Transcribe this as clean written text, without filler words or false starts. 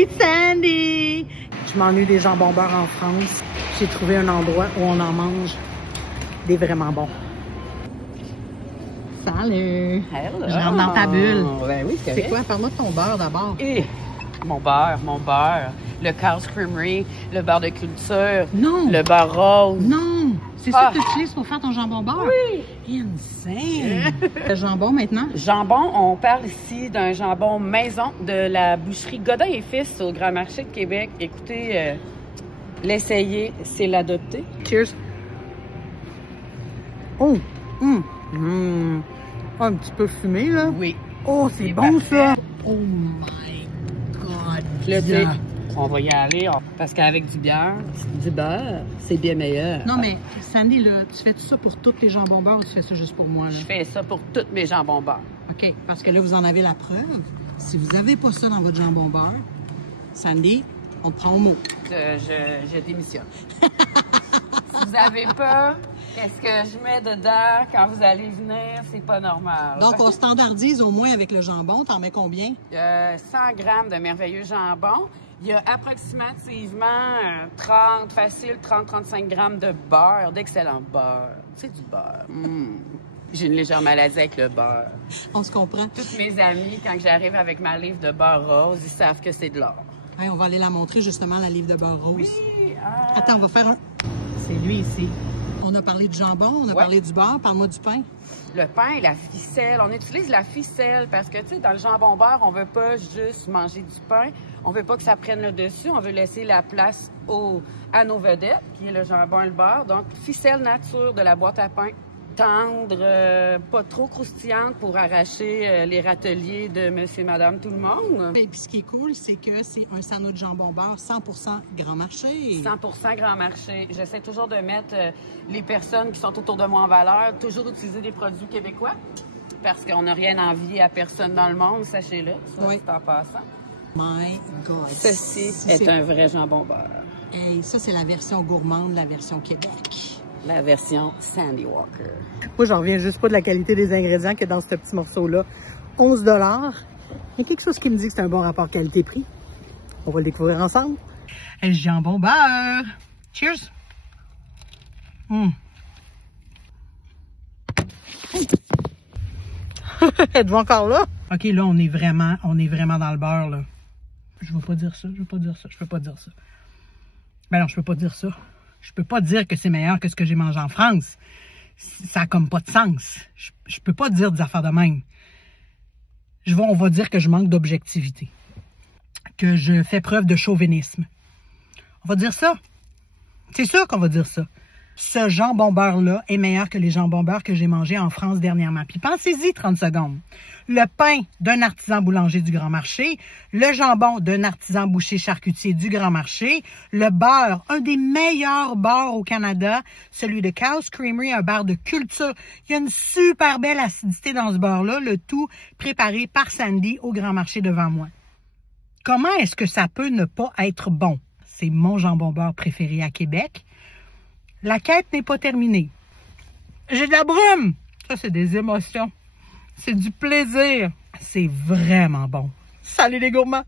meet Sandy! Je m'ennuie des jambons beurre en France. J'ai trouvé un endroit où on en mange des vraiment bons. Salut! Hello. Je rentre dans ta bulle. Ben oui, C'est quoi? Parle-moi de ton beurre d'abord. Et mon beurre. Le Carl's Creamery, le beurre de culture. Non! Le beurre rose. Non! C'est ça que tu utilises pour faire ton jambon beurre? Oui! Insane! Le jambon maintenant? Jambon, on parle ici d'un jambon maison de la boucherie Godin et Fils au Grand Marché de Québec. Écoutez, l'essayer, c'est l'adopter. Cheers! Oh! Un petit peu fumé, là. Oui. Oh, c'est bon, ça! Oh my God! Puis là, tu sais, on va y aller parce qu'avec du beurre, c'est bien meilleur. Non, mais Sandy, là, tu fais ça pour tous les jambons beurre ou tu fais ça juste pour moi, là? Je fais ça pour tous mes jambons beurre. OK, parce que là, vous en avez la preuve. Si vous n'avez pas ça dans votre jambon beurre, Sandy, on te prend au mot. Je démissionne. Si vous avez pas, qu'est-ce que je mets dedans quand vous allez venir, c'est pas normal. Donc, on standardise au moins avec le jambon. T'en mets combien? 100 grammes de merveilleux jambon. Il y a approximativement 30-35 grammes de beurre, d'excellent beurre. C'est du beurre. J'ai une légère maladie avec le beurre. On se comprend. Toutes mes amies, quand j'arrive avec ma livre de beurre rose, ils savent que c'est de l'or. Hey, on va aller la montrer, justement, la livre de beurre rose. Oui! Attends, on va faire un... C'est lui ici. On a parlé du jambon, on a parlé du beurre. Parle-moi du pain. Le pain et la ficelle. On utilise la ficelle parce que, tu sais, dans le jambon beurre, on veut pas juste manger du pain. On veut pas que ça prenne le dessus. On veut laisser la place à nos vedettes, qui est le jambon et le beurre. Donc, ficelle nature de la boîte à pain. Tendre, pas trop croustillante pour arracher les râteliers de monsieur, madame, tout le monde. Et puis, ce qui est cool, c'est que c'est un sandwich jambon beurre 100% Grand Marché. 100% Grand Marché. J'essaie toujours de mettre les personnes qui sont autour de moi en valeur, toujours utiliser des produits québécois, parce qu'on n'a rien envié à personne dans le monde, sachez-le. Ça, oui. C'est en passant. My God. Ceci est un vrai jambon beurre. Hey, ça, c'est la version gourmande, la version Québec. La version Sandy Walker. Moi, j'en reviens juste pas de la qualité des ingrédients que dans ce petit morceau-là. 11 $. Il y a quelque chose qui me dit que c'est un bon rapport qualité-prix. On va le découvrir ensemble. Le jambon beurre. Cheers! Êtes-vous encore là? OK, là, on est vraiment dans le beurre, là. Je veux pas dire ça. Ben non, je peux pas dire ça. Je peux pas dire que c'est meilleur que ce que j'ai mangé en France. Ça a comme pas de sens. Je peux pas dire des affaires de même. On va dire que je manque d'objectivité. Que je fais preuve de chauvinisme. On va dire ça. C'est sûr qu'on va dire ça. Ce jambon beurre-là est meilleur que les jambons beurre que j'ai mangés en France dernièrement. Puis pensez-y 30 secondes. Le pain d'un artisan boulanger du Grand Marché, le jambon d'un artisan boucher charcutier du Grand Marché, le beurre, un des meilleurs beurres au Canada, celui de Carl's Creamery, un beurre de culture. Il y a une super belle acidité dans ce beurre-là, le tout préparé par Sandy au Grand Marché devant moi. Comment est-ce que ça peut ne pas être bon? C'est mon jambon beurre préféré à Québec. La quête n'est pas terminée. J'ai de la brume. Ça, c'est des émotions. C'est du plaisir. C'est vraiment bon. Salut les gourmands!